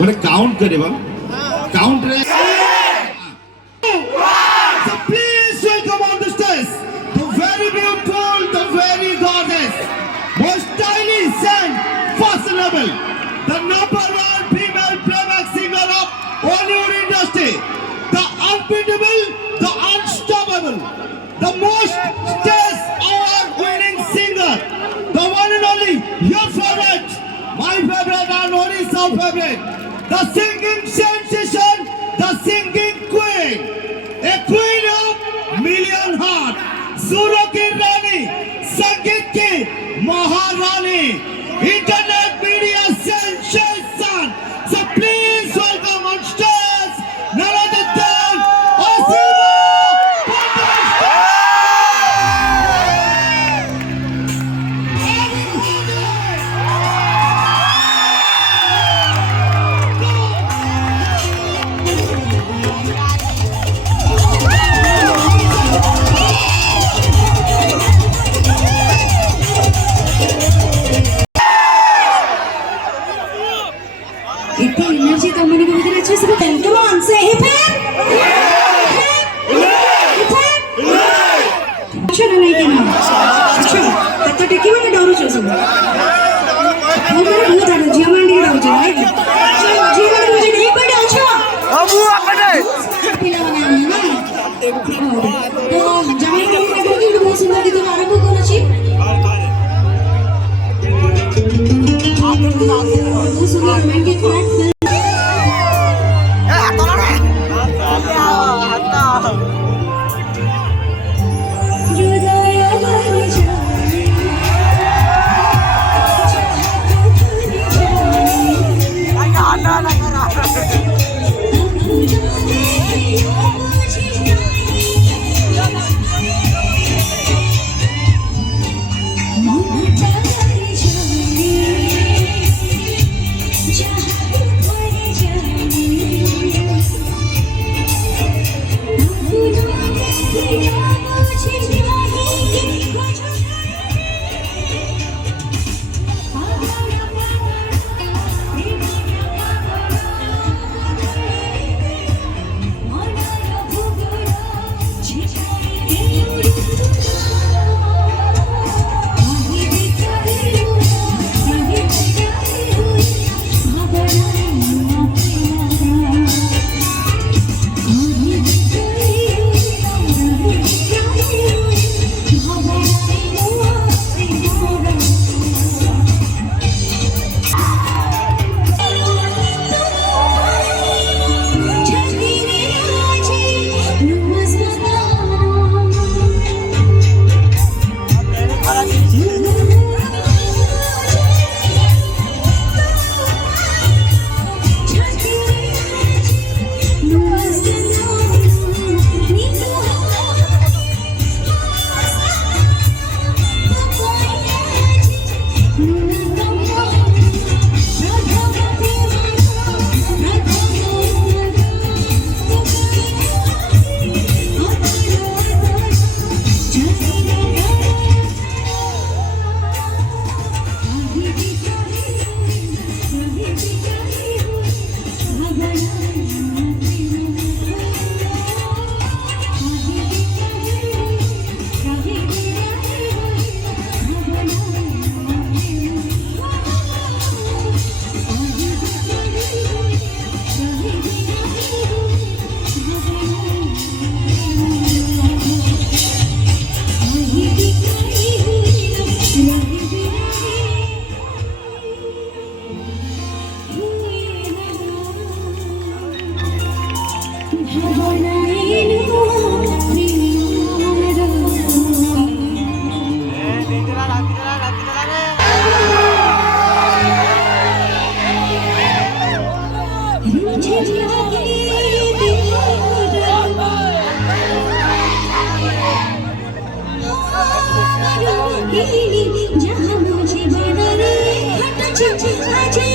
बोले काउंट करे बा काउंट रे So please welcome on the stage the very beautiful, the very goddess, most stylish and fashionable, the number one female playback singer of Hollywood industry, the unbeatable, the unstoppable, the most stage award-winning singer, the one and only your favorite, my favorite and only our favorite, the singing sensation, the singing queen, a queen of million heart, सुरों की रानी, संगीत की महारानी, internet media sensation. So please welcome on stage none other than Asima इतनी energy तो मैंने कभी अच्छे से बताया। Come on, say hip hop. अच्छा नहीं कहना। अच्छा, तो टेकी में डाउन चोसो। वो मेरे बहुत ज़्यादा जियामांडी डाउन चोसो, राइट? जियामांडी मुझे नहीं पढ़ा अच्छा। अबू अपने। पिला बना है ना। तो जमीन में देखोगे तो बहुत सुंदर गीत आरंभ करना चाहिए। बहुत सुंदर रोमांटिक ट्रैक जहाँ मुझे बना रे हट चिंचा जे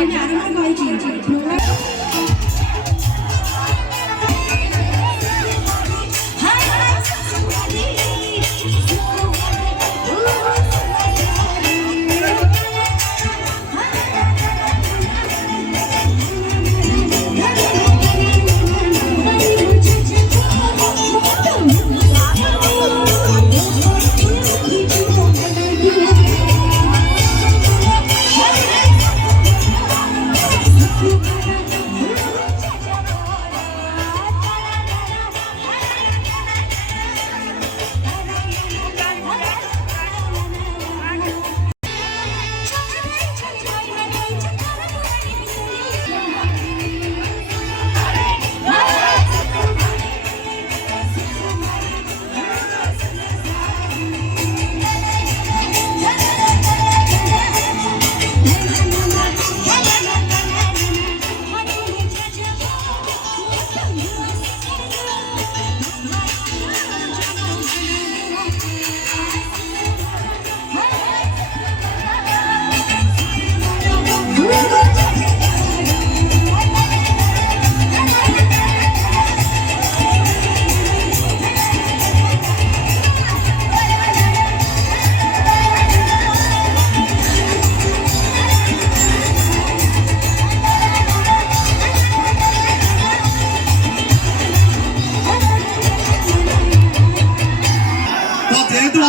ଆରମ୍ଭ କହିଛି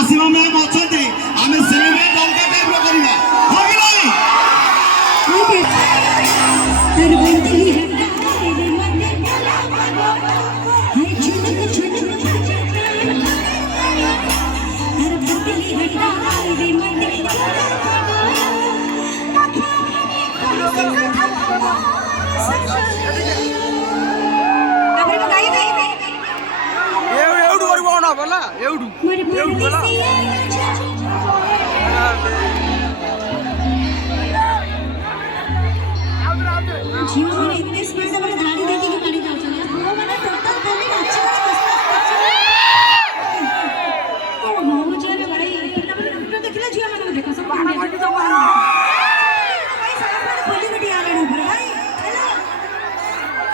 ଆସିବା ମ୍ୟାମ୍ ଅଛନ୍ତି ଆମେ ସେଲିବ୍ରେଟ୍ ଅଲଗା ଟାଇପ୍ର କରିବା ହଁ କି ନାହିଁ? ଝିଅମାନେ ଏତେ ସ୍ପିଡ୍ ଆମର ଧାଡ଼ି ଦେଖିକି ପାଣି ଯାଉଛନ୍ତି ପୁଅମାନେ ଟୋଟାଲ ଖାଲି ନାଚିବା ହଉଛି ରେ ଭାଇ ପିଲାମାନେ ନୃତ୍ୟ ଦେଖିଲେ ଝିଅମାନଙ୍କୁ ଦେଖ ସବୁ ଭାଇ ଖୋଲି ଗୋଟି ଆଲାଣି ଉପରେ ଭାଇ ହେଲୋ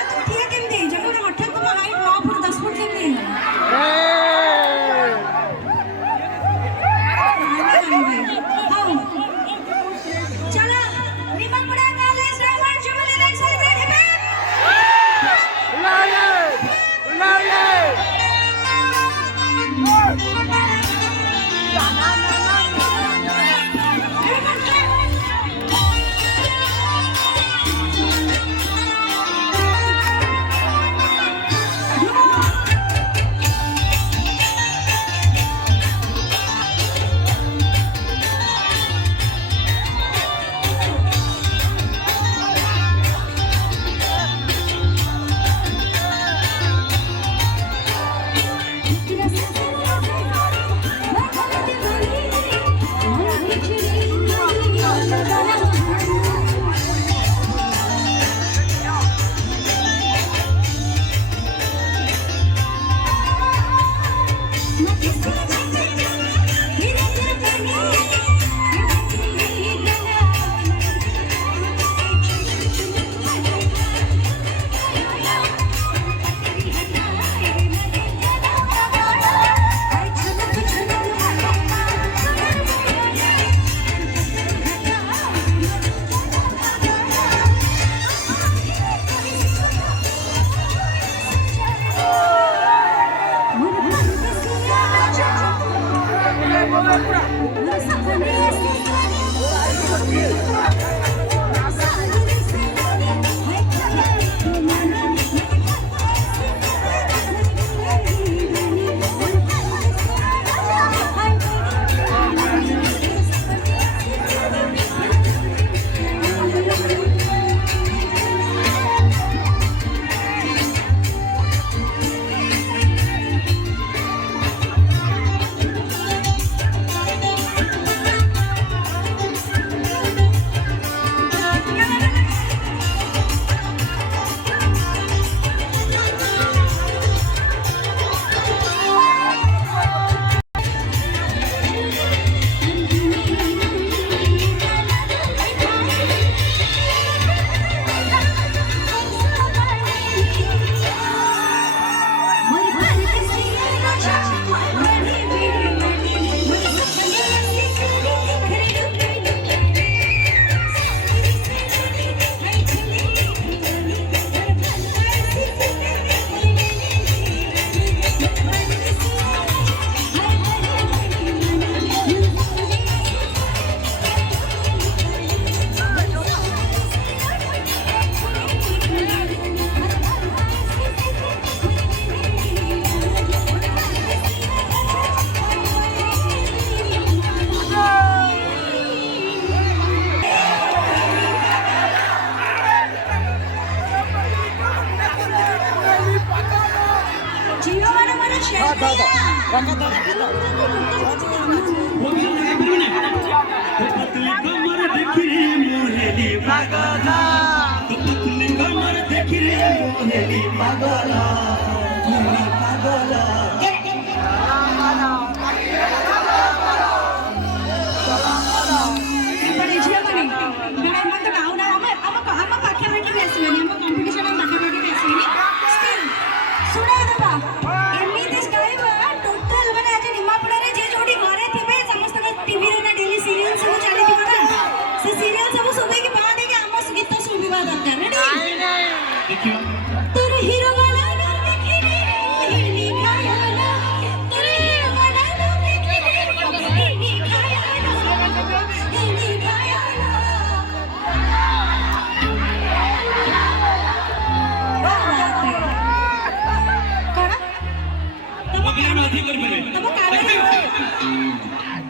ତୁ ଠିଆ କେମିତି ଜଣେ ହଠାତ୍ ତମ ହାଇଟ୍ 9 ଫୁଟ 10 ଫୁଟ କେମିତି ହେଇଗଲା पतली कमर देखी रे मोहेली पागला पतली कमर देखी रे मोहेली पागला पागला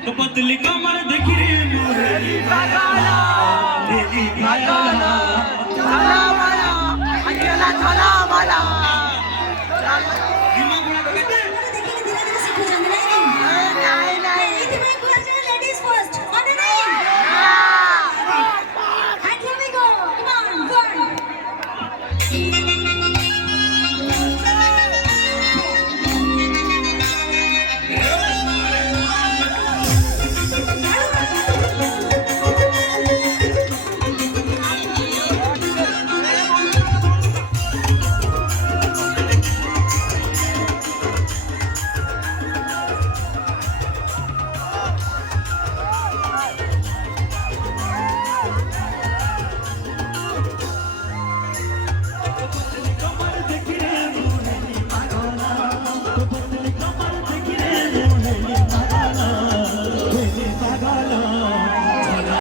तो पतली कमर देखी रे मोहेली पागला पागला चला वाला अकेला चला